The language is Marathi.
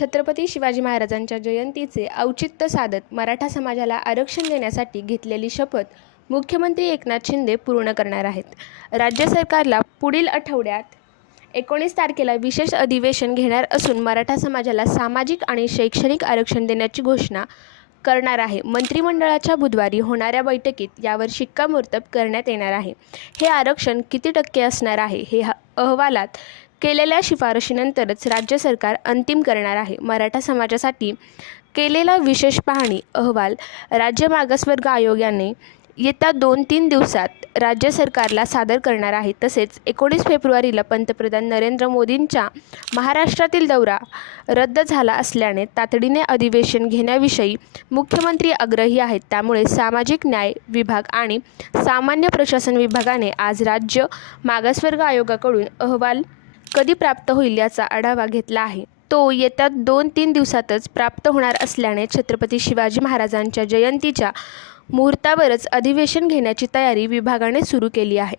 छत्रपती शिवाजी महाराजांच्या जयंतीचे औचित्य साधत मराठा समाजाला आरक्षण देण्यासाठी घेतलेली शपथ मुख्यमंत्री एकनाथ शिंदे पूर्ण करणार आहेत. राज्य सरकारला पुढील आठवड्यात एकोणीस तारखेला विशेष अधिवेशन घेणार असून मराठा समाजाला सामाजिक आणि शैक्षणिक आरक्षण देण्याची घोषणा करणार आहे. मंत्रिमंडळाच्या बुधवारी होणाऱ्या बैठकीत यावर शिक्कामोर्तब करण्यात येणार आहे. हे आरक्षण किती टक्के असणार आहे हे ह- अहवालात केलेल्या शिफारशीनंतरच राज्य सरकार अंतिम करणार आहे. मराठा समाजासाठी केलेला विशेष पाहणी अहवाल राज्य मागासवर्ग आयोगाने येत्या दोन तीन दिवसात राज्य सरकारला सादर करणार आहे. तसेच एकोणीस फेब्रुवारीला पंतप्रधान नरेंद्र मोदींच्या महाराष्ट्रातील दौरा रद्द झाला असल्याने तातडीने अधिवेशन घेण्याविषयी मुख्यमंत्री आग्रही आहेत. त्यामुळे सामाजिक न्याय विभाग आणि सामान्य प्रशासन विभागाने आज राज्य मागासवर्ग आयोगाकडून अहवाल कधी प्राप्त होईल याचा आढावा घेतला आहे. तो येत्या दोन तीन दिवसातच प्राप्त होणार असल्याने छत्रपती शिवाजी महाराजांच्या जयंतीच्या मुहूर्तावरच अधिवेशन घेण्याची तयारी विभागाने सुरू केली आहे.